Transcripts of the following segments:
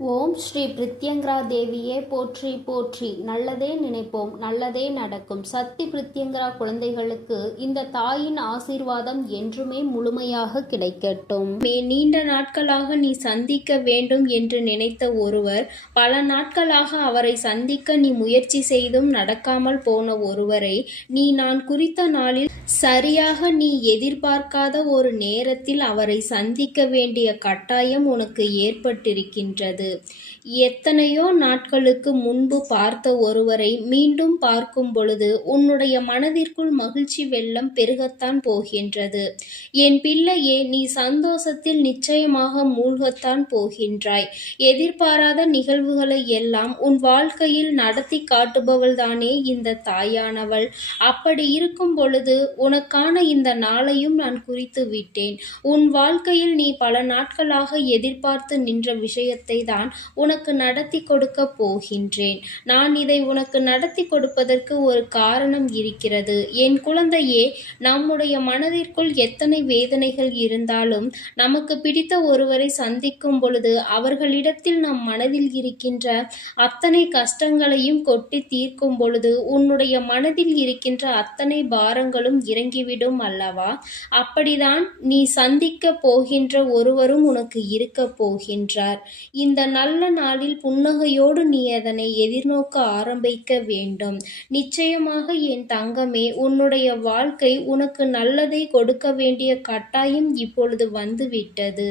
ஓம் ஸ்ரீ பிரித்யங்கரா தேவியே போற்றி போற்றி. நல்லதே நினைப்போம், நல்லதே நடக்கும். சக்தி பிரித்யங்கரா குழந்தைகளுக்கு இந்த தாயின் ஆசீர்வாதம் என்றுமே முழுமையாக கிடைக்கட்டும். நீண்ட நாட்களாக நீ சந்திக்க வேண்டும் என்று நினைத்த ஒருவர், பல நாட்களாக அவரை சந்திக்க நீ முயற்சி செய்தும் நடக்காமல் போன ஒருவரை நான் குறித்த நாளில் சரியாக நீ எதிர்பார்க்காத ஒரு நேரத்தில் அவரை சந்திக்க வேண்டிய கட்டாயம் உனக்கு ஏற்பட்டிருக்கின்றது. எத்தனையோ நாட்களுக்கு முன்பு பார்த்த ஒருவரை மீண்டும் பார்க்கும் பொழுது உன்னுடைய மனதிற்குள் மகிழ்ச்சி வெள்ளம் பெருகத்தான் போகின்றது. என் பிள்ளையே, நீ சந்தோஷத்தில் நிச்சயமாக மூழ்கத்தான் போகின்றாய். எதிர்பாராத நிகழ்வுகளை எல்லாம் உன் வாழ்க்கையில் நடத்தி காட்டுபவள்தானே இந்த தாயானவள். அப்படி இருக்கும் பொழுது உனக்கான இந்த நாளையும் நான் குறித்து விட்டேன். உன் வாழ்க்கையில் நீ பல நாட்களாக எதிர்பார்த்து நின்ற விஷயத்தை தான் உனக்கு நடத்தி கொடுக்க போகின்றேன். நான் இதை உனக்கு நடத்தி கொடுப்பதற்கு ஒரு காரணம் இருக்கிறது. என் குழந்தையே, நம்முடைய மனதிற்குள் எத்தனை வேதனைகள் இருந்தாலும் நமக்கு பிடித்த ஒருவரை சந்திக்கும் பொழுது அவர்களிடத்தில் நம் மனதில் இருக்கின்ற அத்தனை கஷ்டங்களையும் கொட்டி தீர்க்கும் பொழுது உன்னுடைய மனதில் இருக்கின்ற அத்தனை பாரங்களும் இறங்கிவிடும் அல்லவா? அப்படிதான் நீ சந்திக்க போகின்ற ஒருவரும் உனக்கு இருக்க போகின்றார். இந்த நல்ல நாளில் புன்னகையோடு நீ அதனை எதிர்நோக்க ஆரம்பிக்க வேண்டும். நிச்சயமாக என் தங்கமே, உன்னுடைய வாழ்க்கை உனக்கு நல்லதை கொடுக்க வேண்டிய கட்டாயம் இப்பொழுது வந்துவிட்டது.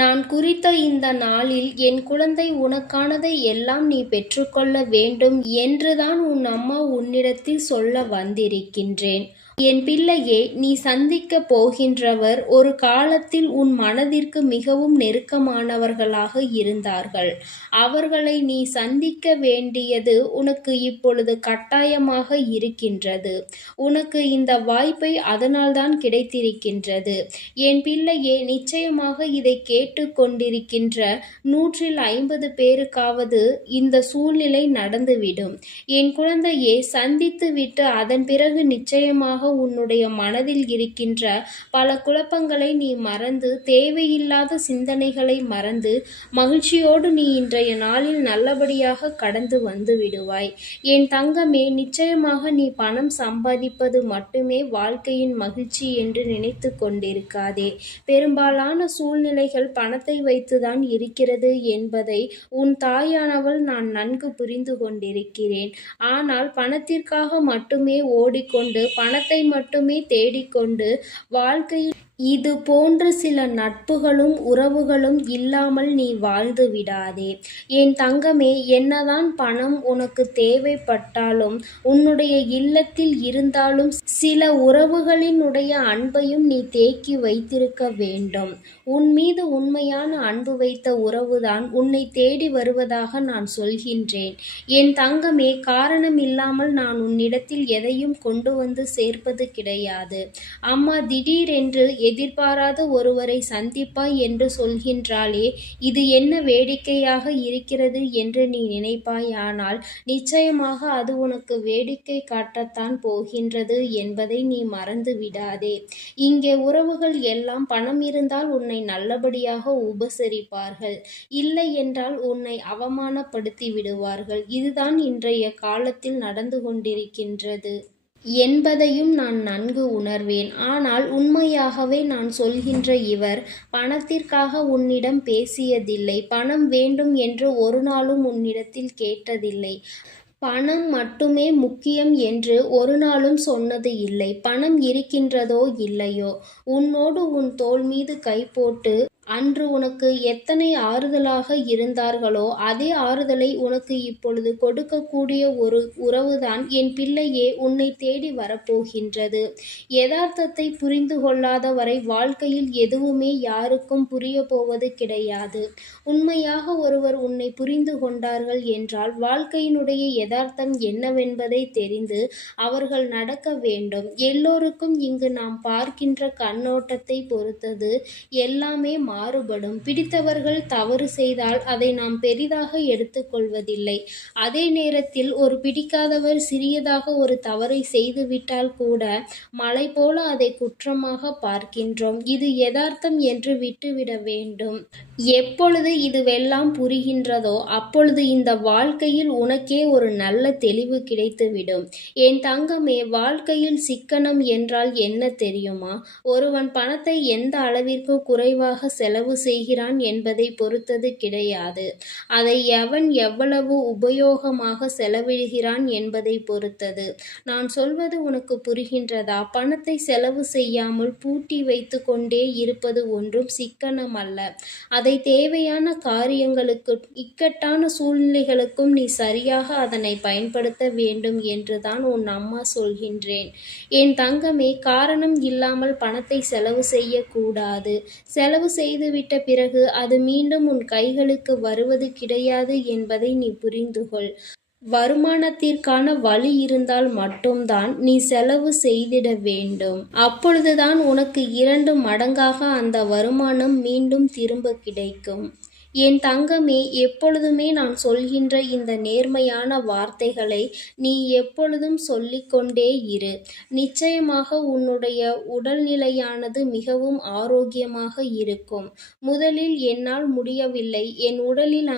நான் குறித்த இந்த நாளில் என் குழந்தை, உனக்கானதை எல்லாம் நீ பெற்றுக்கொள்ள வேண்டும் என்றுதான் உன் அம்மா உன்னிடத்தில் சொல்ல வந்திருக்கின்றேன். என் பிள்ளையே, நீ சந்திக்க போகின்றவர் ஒரு காலத்தில் உன் மனதிற்கு மிகவும் நெருக்கமானவர்களாக இருந்தார்கள். அவர்களை நீ சந்திக்க வேண்டியது உனக்கு இப்பொழுது கட்டாயமாக இருக்கின்றது. உனக்கு இந்த வாய்ப்பை அதனால்தான் கிடைத்திருக்கின்றது. என் பிள்ளையே, நிச்சயமாக இதை கேட்டு கொண்டிருக்கின்ற 150 பேருக்காவது இந்த சூழ்நிலை நடந்துவிடும். என் குழந்தையே, சந்தித்து விட்டு அதன் பிறகு நிச்சயமாக உன்னுடைய மனதில் இருக்கின்ற பல குழப்பங்களை நீ மறந்து, தேவையில்லாத சிந்தனைகளை மறந்து, மகிழ்ச்சியோடு நீ இன்றைய நாளில் நல்லபடியாக கடந்து வந்து விடுவாய். என் தங்கமே, நிச்சயமாக நீ பணம் சம்பாதிப்பது மட்டுமே வாழ்க்கையின் மகிழ்ச்சி என்று நினைத்து கொண்டிருக்காதே. பெரும்பாலான சூழ்நிலைகள் பணத்தை வைத்துதான் இருக்கிறது என்பதை உன் தாயானவள் நான் நன்கு புரிந்து கொண்டிருக்கிறேன். ஆனால் பணத்திற்காக மட்டுமே ஓடிக்கொண்டு, பணத்தை மட்டுமே தேடிக்கொண்டு வாழ்க்கையில் இது போன்ற சில நட்புகளும் உறவுகளும் இல்லாமல் நீ வாழ்ந்து விடாதே. என் தங்கமே, என்னதான் பணம் உனக்கு தேவைப்பட்டாலும், உன்னுடைய இல்லத்தில் இருந்தாலும் சில உறவுகளினுடைய அன்பையும் நீ தேக்கி வைத்திருக்க வேண்டும். உன் மீது உண்மையான அன்பு வைத்த உறவுதான் உன்னை தேடி வருவதாக நான் சொல்கின்றேன். என் தங்கமே, காரணம் இல்லாமல் நான் உன்னிடத்தில் எதையும் கொண்டு வந்து சேர்ப்பது கிடையாது. அம்மா திடீரென்று எதிர்பாராத ஒருவரை சந்திப்பாய் என்று சொல்கின்றாளே, இது என்ன வேடிக்கையாக இருக்கிறது என்று நீ நினைப்பாய். ஆனால் நிச்சயமாக அது உனக்கு வேடிக்கை காட்டத்தான் போகின்றது என்பதை நீ மறந்து விடாதே. இங்கே உறவுகள் எல்லாம் பணம் இருந்தால் உன்னை நல்லபடியாக உபசரிப்பார்கள், இல்லை என்றால் உன்னை அவமானப்படுத்தி விடுவார்கள். இதுதான் இன்றைய காலத்தில் நடந்து கொண்டிருக்கின்றது என்பதையும் நான் நன்கு உணர்வேன். ஆனால் உண்மையாகவே நான் சொல்கின்ற இவர் பணத்திற்காக உன்னிடம் பேசியதில்லை. பணம் வேண்டும் என்று ஒரு நாளும் உன்னிடத்தில் கேட்டதில்லை. பணம் மட்டுமே முக்கியம் என்று ஒரு நாளும் சொன்னது இல்லை. பணம் இருக்கின்றதோ இல்லையோ, உன்னோடு உன் தோள் மீது கை போட்டு அன்று உனக்கு எத்தனை ஆறுதலாக இருந்தார்களோ அதே ஆறுதலை உனக்கு இப்பொழுது கொடுக்கக்கூடிய ஒரு உறவுதான் என் பிள்ளையே உன்னை தேடி வரப்போகின்றது. யதார்த்தத்தை புரிந்து கொள்ளாத வரை வாழ்க்கையில் எதுவுமே யாருக்கும் புரிய போவது கிடையாது. உண்மையாக ஒருவர் உன்னை புரிந்து கொண்டார்கள் என்றால் வாழ்க்கையினுடைய யதார்த்தம் என்னவென்பதை தெரிந்து அவர்கள் நடக்க வேண்டும். எல்லோருக்கும் இங்கு நாம் பார்க்கின்ற கண்ணோட்டத்தை பொறுத்தது எல்லாமே மாறுபடும். பிடித்தவர்கள் தவறு செய்தால் அதை நாம் பெரிதாக எடுத்துக்கொள்வதில்லை. அதே நேரத்தில் ஒரு பிடிக்காதவர் சிறியதாக ஒரு தவறை செய்துவிட்டால் கூட மலை போல அதை குற்றமாக பார்க்கின்றோம். இது யதார்த்தம் என்று விட்டுவிட வேண்டும். எப்பொழுது இதுவெல்லாம் புரிகின்றதோ அப்பொழுது இந்த வாழ்க்கையில் உனக்கே ஒரு நல்ல தெளிவு கிடைத்துவிடும். என் தங்கமே, வாழ்க்கையில் சிக்கனம் என்றால் என்ன தெரியுமா? ஒருவன் பணத்தை எந்த அளவிற்கு குறைவாக செலவு செய்கிறான் என்பதை பொறுத்தது கிடையாது. அதை எவன் எவ்வளவு உபயோகமாக செலவிடுகிறான் என்பதை பொறுத்தது. நான் சொல்வது உனக்கு புரிகின்றதா? பணத்தை செலவு செய்யாமல் பூட்டி வைத்து கொண்டே இருப்பது ஒன்றும் சிக்கனம் அல்ல. அதை தேவையான காரியங்களுக்கு, இக்கட்டான சூழ்நிலைகளுக்கும் நீ சரியாக அதனை பயன்படுத்த வேண்டும் என்றுதான் உன் அம்மா சொல்கின்றேன். என் தங்கமே, காரணம் இல்லாமல் பணத்தை செலவு செய்யக்கூடாது. செலவு செய்துவிட்ட பிறகு அது மீண்டும் உன் கைகளுக்கு வருவது கிடையாது என்பதை நீ புரிந்துகொள். வருமானத்திற்கான வழி இருந்தால் மட்டும்தான் நீ செலவு செய்திட வேண்டும். அப்பொழுதுதான் உனக்கு 2 மடங்காக அந்த வருமானம் மீண்டும் திரும்ப கிடைக்கும். என் தங்கமே, எப்பொழுதுமே நான் சொல்கின்ற இந்த நேர்மையான வார்த்தைகளை நீ எப்பொழுதும் சொல்லிக்கொண்டே இரு. நிச்சயமாக உன்னுடைய உடல்நிலையானது மிகவும் ஆரோக்கியமாக இருக்கும். முதலில் என்னால் முடியவில்லை, என் உடலில்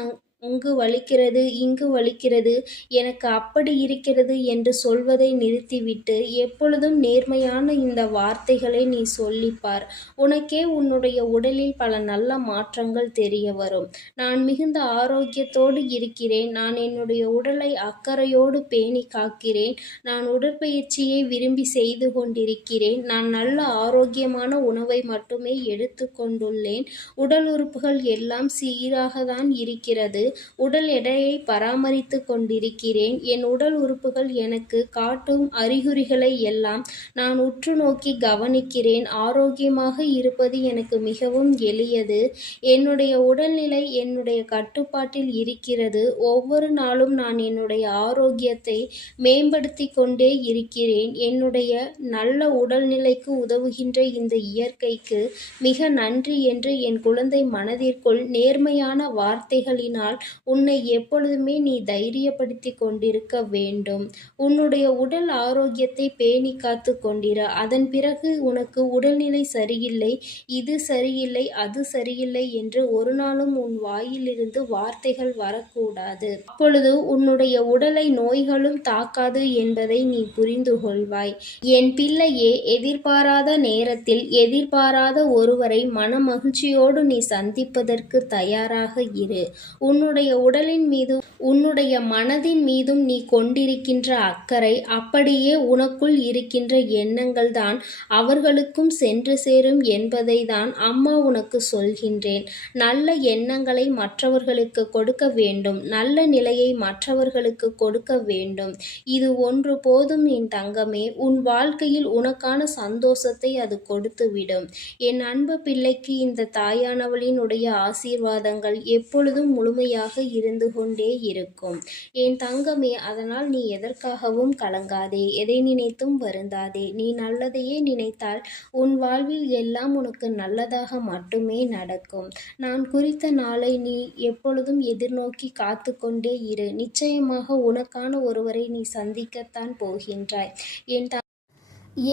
அங்கு வலிக்கிறது, இங்கு வலிக்கிறது, எனக்கு அப்படி இருக்கிறது என்று சொல்வதை நிறுத்திவிட்டு எப்பொழுதும் நேர்மையான இந்த வார்த்தைகளை நீ சொல்லிப்பார். உனக்கே உன்னுடைய உடலில் பல நல்ல மாற்றங்கள் தெரிய வரும். நான் மிகுந்த ஆரோக்கியத்தோடு இருக்கிறேன். நான் என்னுடைய உடலை அக்கறையோடு பேணி காக்கிறேன். நான் உடற்பயிற்சியை விரும்பி செய்து கொண்டிருக்கிறேன். நான் நல்ல ஆரோக்கியமான உணவை மட்டுமே எடுத்து கொண்டுள்ளேன். உடல் உறுப்புகள் எல்லாம் சீராக தான் இருக்கிறது. உடல் எடையை பராமரித்து கொண்டிருக்கிறேன். என் உடல் உறுப்புகள் எனக்கு காட்டும் அறிகுறிகளை எல்லாம் நான் உற்று நோக்கி கவனிக்கிறேன். ஆரோக்கியமாக இருப்பது எனக்கு மிகவும் எளியது. என்னுடைய உடல்நிலை என்னுடைய கட்டுப்பாட்டில் இருக்கிறது. ஒவ்வொரு நாளும் நான் என்னுடைய ஆரோக்கியத்தை மேம்படுத்தி கொண்டே இருக்கிறேன். என்னுடைய நல்ல உடல்நிலைக்கு உதவுகின்ற இந்த இயற்கைக்கு மிக நன்றி என்று என் குழந்தை மனதிற்குள் நேர்மையான வார்த்தைகளினால் உன்னை எப்பொழுதுமே நீ தைரியப்படுத்தி கொண்டிருக்க வேண்டும். உன்னுடைய உடல் ஆரோக்கியத்தை பேணி காத்து கொண்டிரு. அதன் பிறகு உனக்கு உடல்நிலை சரியில்லை, இது சரியில்லை, அது சரியில்லை என்று ஒரு நாளும் உன் வாயிலிருந்து வார்த்தைகள் வரக்கூடாது. அப்பொழுது உன்னுடைய உடலை நோய்களும் தாக்காது என்பதை நீ புரிந்து கொள்வாய். என் பிள்ளையே, எதிர்பாராத நேரத்தில் எதிர்பாராத ஒருவரை மனமகிழ்ச்சியோடு நீ சந்திப்பதற்கு தயாராக இரு. உன்னுடைய உடலின் மீதும் உன்னுடைய மனதின் மீதும் நீ கொண்டிருக்கின்ற அக்கறை, அப்படியே உனக்குள் இருக்கின்ற எண்ணங்கள் தான் அவர்களுக்கும் சென்று சேரும் என்பதை தான் அம்மா உனக்கு சொல்கின்றேன். நல்ல எண்ணங்களை மற்றவர்களுக்கு கொடுக்க வேண்டும். நல்ல நிலையை மற்றவர்களுக்கு கொடுக்க வேண்டும். இது ஒன்று போதும் என் தங்கமே. உன் வாழ்க்கையில் உனக்கான சந்தோஷத்தை அது கொடுத்துவிடும். என் அன்பு பிள்ளைக்கு இந்த தாயானவளினுடைய ஆசீர்வாதங்கள் எப்பொழுதும் முழுமையாக இருந்து கொண்டே இருக்கும். என் தங்கமே, அதனால் நீ எதற்காகவும் கலங்காதே, எதை நினைத்தும் வருந்தாதே. நீ நல்லதையே நினைத்தால் உன் வாழ்வில் எல்லாம் உனக்கு நல்லதாக மட்டுமே நடக்கும். நான் குறித்த நாளை நீ எப்பொழுதும் எதிர்நோக்கி காத்து கொண்டே இரு. நிச்சயமாக உனக்கான ஒருவரை நீ சந்திக்கத்தான் போகின்றாய்.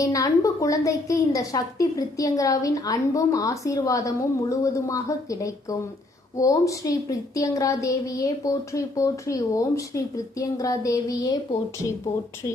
என் அன்பு குழந்தைக்கு இந்த சக்தி பிரித்யங்கராவின் அன்பும் ஆசீர்வாதமும் முழுவதுமாக கிடைக்கும். ஓம் ஸ்ரீ பிரித்யங்கரா தேவியே போற்றி போற்றி. ஓம் ஸ்ரீ பிரித்யங்கரா தேவியே போற்றி போற்றி.